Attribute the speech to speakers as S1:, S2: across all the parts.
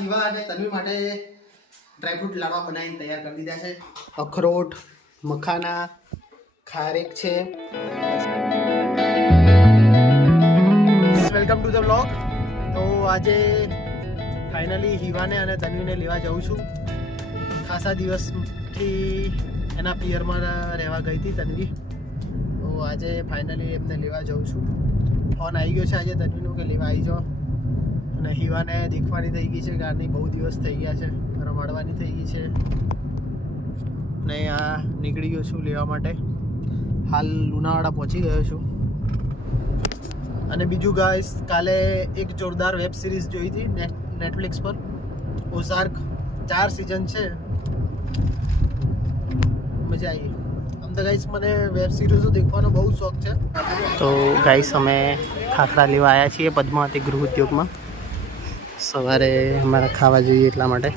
S1: હિવા અને તનવી માટે ડ્રાયફ્રૂટ લાડવા બનાવીને તૈયાર કરી દીધા છે. અખરોટ મખાના ખારેક છે. વેલકમ ટુ ધ બ્લોગ તો આજે ફાઇનલી હિવાને અને તન્વીને લેવા જાઉં છું. ખાસા દિવસથી એના પિયરમાં રહેવા ગઈ હતી તન્વી. તો આજે ફાઇનલી એમને લેવા જાઉં છું. ફોન આવી ગયો છે આજે તન્વીનું કે લેવા આવી જાઓ અને હિવાને દેખવાની થઈ ગઈ છે કારની બહુ દિવસ થઈ ગયા છે રમાડવાની થઈ ગઈ છે. ને આ નીકળી ગયો છું લેવા માટે. હાલ લુણાવાડા પહોંચી ગયો છું. અને બીજું ગાઈસ કાલે એક જોરદાર વેબ સિરીઝ જોઈ હતી નેટફ્લિક્સ પર. ઓઝાર્ક ચાર સિઝન છે. મજા આવી. આમ તો ગાઈસ મને વેબ સિરીઝો દેખવાનો બહુ શોખ છે. તો ગાઈસ અમે ખાખરા લેવા આવ્યા છીએ પદ્માવતી ગૃહ ઉદ્યોગમાં. સવારે અમારે ખાવા જોઈએ એટલા માટે.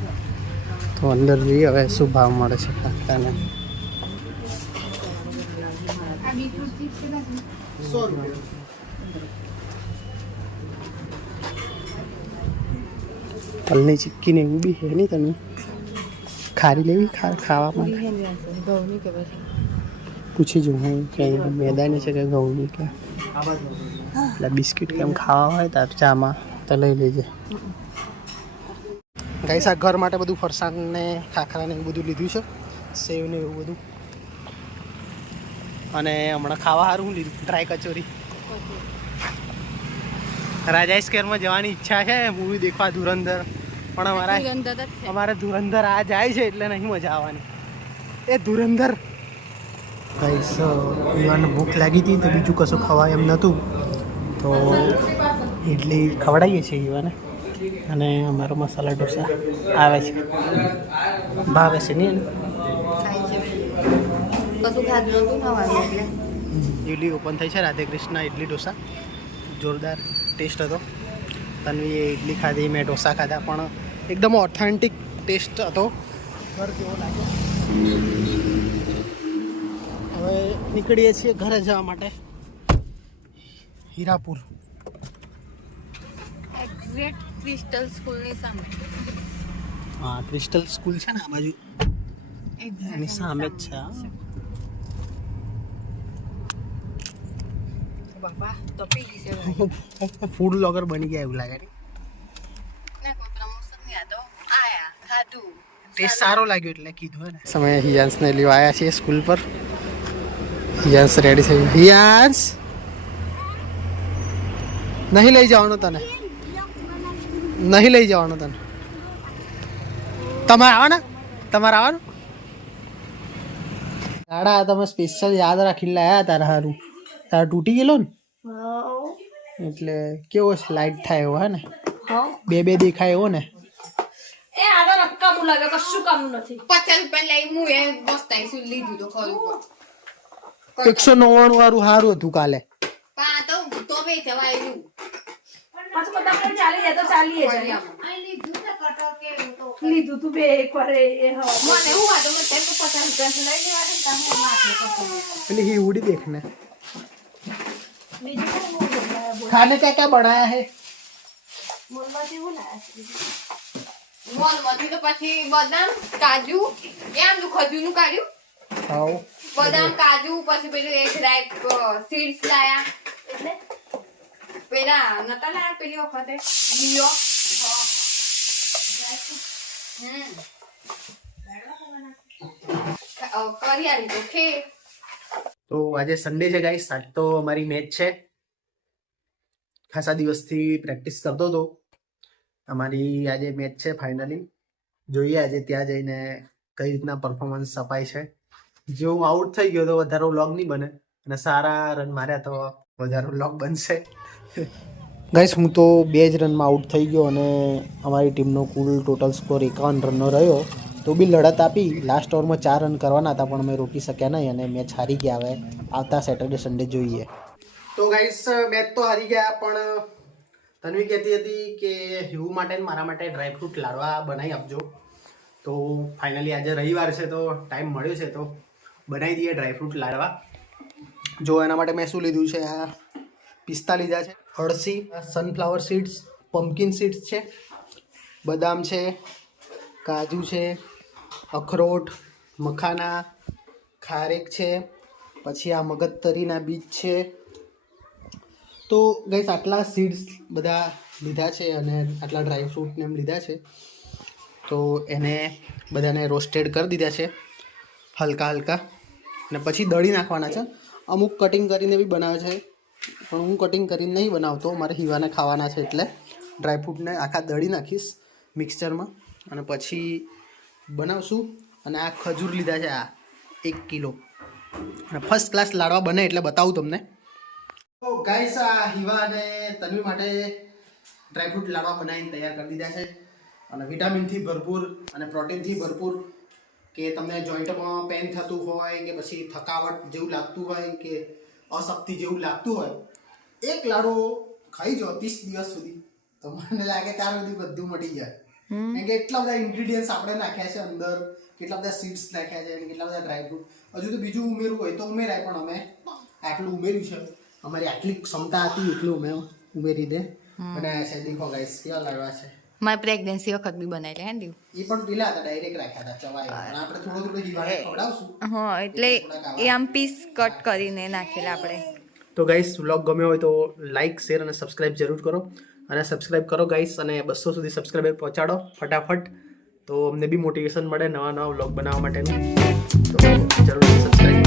S1: તો અંદર જોઈએ હવે શું ભાવ મળે છે ખાખરાને તલની ચીક્કી ને એવું બી છે નહીં તમે ખારી લેવી ખાવા માટે? પૂછી જો હું કે મેદાની છે કે ઘઉંની કે? એટલે બિસ્કિટ કેમ ખાવા હોય તો ચામાં. તો લઈ લેજે. ગાઈસ આ ઘર માટે બધું ફરસાણ ને ખાખરા ને એવું બધું લીધું છે. સેવ ને એવું બધું. અને હમણાં ખાવા સારું લીધું ડ્રાય કચોરી. રાજા સ્કેરમાં જવાની ઈચ્છા છે મૂવી દેખવા ધુરંધર. પણ અમારા અમારે ધુરંધર આ જાય છે એટલે નહીં મજા આવવાની. એ ધુરંધર. ગાઈસ યુવાને ભૂખ લાગી હતી તો બીજું કશું ખવાય એમ નહોતું. તો ઇડલી ખવડાવીએ છીએ યુવાને અને અમારો મસાલા ઢોસા આવે છે. ભાવે છે નહીં ઇડલી ઓપન થઈ છે રાધે કૃષ્ણ ઇડલી ઢોસા. જોરદાર ટેસ્ટ હતો. તન્વીએ ઇડલી ખાધી મેં ઢોસા ખાધા પણ એકદમ ઓથેન્ટિક ટેસ્ટ હતો. ઘર કેવો લાગ્યો? હવે નીકળીએ છીએ ઘરે જવા માટે. હીરાપુર.
S2: એક્ઝેક્ટ ક્રિસ્ટલ સ્કૂલની સામે.
S1: હા ક્રિસ્ટલ સ્કૂલ છે ને આ બાજુ? એની સામે જ છે
S2: બાપા તપી ગઈ છે
S1: ફૂડ બ્લોગર બની ગયા એવું લાગે નહીં?
S2: ને કોઈ પ્રમોશન યાદો આયા ખાધું.
S1: ટેસ્ટ સારો. લાગ્યો એટલે કીધું હે ને. સમય હિયાન્સને લેવા આવ્યા છીએ સ્કૂલ પર. હિયાન્સ રેડી થઈ ગયું. હિયાન્સ નહીં લઈ જવાનું તને. નહીં લઈ જવાનું તને. તમારે આવવાના તમારે આવવાનું દાડા તમે સ્પેશિયલ યાદ રાખીને લાયા તારા સારું તારા તૂટી ગયેલો ને? એટલે કેવો લાઈટ થાય એવો હે ને? બે બે દેખાય એવો ને?
S3: એ આગળ રક્કામું લાગે કશું કામનું નથી.
S2: પચાસ રૂપિયા લઈ હું એ બસતા લીધું તો ખરું.
S1: એકસો નવ્વાણું વાળું સારું હતું કાલે.
S2: તો આવ્યું
S3: પાછું બધા આપણે ચાલી જાય તો ચાલીએ જાય લીધું તું બે એક વાર એ એ હવા
S2: મને હું વાંધો મને તેમ તો પચાસ રૂપિયા લઈ લેવા દે ને તમે માથે કશું.
S1: પેલી હીવડી દેખને
S3: બીજું શું હું બનાવ્યા બોલ.
S1: ખાને क्या क्या बनाया है
S3: મોલમાંથી હું લાયા છે?
S2: મોલમાંથી તો પછી બદામ કાજુ એમ નું ખજૂરનું કાઢ્યું
S1: ખાઓ
S2: બદામ કાજુ પછી પેલું એક રાઈપ સીડ્સ લાયા
S3: એટલે
S2: પેલા નતા લાયા પેલી વખતે લીયો હમ તો
S1: આજે સન્ડે છે ગાઈસ આજ તો અમારી મેચ છે. ખાસા દિવસથી પ્રેક્ટિસ કરતો હતો. અમારી આજે મેચ છે ફાઇનલી જોઈએ આજે ત્યાં જઈને કઈ રીતના પરફોર્મન્સ અપાય છે. જો હું આઉટ થઈ ગયો તો વધારે વ્લોગ નહીં બને. અને સારા રન માર્યા તો વધારે લોક બનશે. ગાઈસ હું તો બે જ રનમાં આઉટ થઈ ગયો અને અમારી ટીમનો કુલ ટોટલ સ્કોર એકાવન રનનો રહ્યો. તો બી લડત આપી. લાસ્ટ ઓવરમાં ચાર રન કરવાના હતા પણ અમે રોકી શક્યા નહીં અને મેચ હારી ગયા. હવે આવતા સેટરડે સન્ડે જોઈએ. તો ગાઈસ મેચ તો હારી ગયા પણ તન્વી કહેતી હતી કે હ્યુ માટે મારા માટે ડ્રાયફ્રૂટ લાડવા બનાવી આપજો. તો ફાઇનલી આજે રવિવાર છે તો ટાઈમ મળ્યો છે તો બનાવી દઈએ ડ્રાયફ્રૂટ લાડવા. જો એના માટે મેં શું લીધું છે? આ પિસ્તા લીધા છે. અળસી સનફ્લાવર સીડ્સ પમ્પકિન સીડ્સ છે. બદામ છે, કાજુ છે, અખરોટ, મખાના, ખારેક છે, પછી આ મગજતરીના બીજ છે. તો ગઈસ આટલા સીડ્સ બધા લીધા છે અને આટલા ડ્રાયફ્રૂટને એમ લીધા છે. તો એને બધાને રોસ્ટેડ કરી દીધા છે. હલકા હલકા. અને પછી દળી નાખવાના છે. અમુક કટિંગ કરીને બી બનાવે છે. પણ હું કટિંગ કરીને નહીં બનાવતો. મારે હીવાને ખાવાના છે એટલે ડ્રાયફ્રૂટને આખા દળી નાખીશ મિક્સચરમાં અને પછી બનાવશું અને આ ખજૂર લીધા છે આ એક કિલો. અને ફર્સ્ટ ક્લાસ લાડવા બને એટલે બતાવું તમને. તો ગાઈસ આ હીવા અને તનવી માટે ડ્રાયફ્રૂટ લાડવા બનાવીને તૈયાર કરી દીધા છે. અને વિટામિનથી ભરપૂર અને પ્રોટીનથી ભરપૂર કે તમને જોઈન્ટમાં પેન થતું હોય કે પછી થકાવટ જેવું લાગતું હોય કે અશક્તિ જેવું લાગતું હોય એક લાડુ ખાઈ જાઓ ત્રીસ દિવસ સુધી. તો મને લાગે ત્યાર સુધી બધું મટી જાય. કેમ કે એટલા બધા ઇન્ગ્રીડિયન્ટ્સ આપણે નાખ્યા છે અંદર કેટલા બધા સીડ્સ નાખ્યા છે કેટલા બધા ડ્રાયફ્રૂટ હજુ તો બીજું ઉમેરવું હોય તો ઉમેરાય પણ અમે આટલું ઉમેર્યું છે. અમારી આટલી ક્ષમતા હતી એટલું અમે ઉમેરી દે. બનાવ્યા છે દેખો ગાઈસ કેવા લાડવા છે?
S2: મારી પ્રેગ્નન્સી વખત બી બનાવેલા હે દીવ.
S1: એ પણ પેલા હતા ડાયરેક્ટ રાખ્યા હતા ચવાઈ આપણે થોડો થોડો જીવાને ખવડાવશું.
S2: હા એટલે એ આમ પીસ કટ કરીને નાખેલા આપણે.
S1: તો ગાઈસ વ્લોગ ગમ્યો હોય તો લાઈક શેર અને સબસ્ક્રાઇબ જરૂર કરો. અને સબસ્ક્રાઇબ કરો ગાઈસ અને બસો સુધી સબસ્ક્રાઇબર પહોંચાડો ફટાફટ. તો અમને બી મોટિવેશન મળે નવા નવા વ્લોગ બનાવવા માટેનું. તો જરૂર સબસ્ક્રાઇબ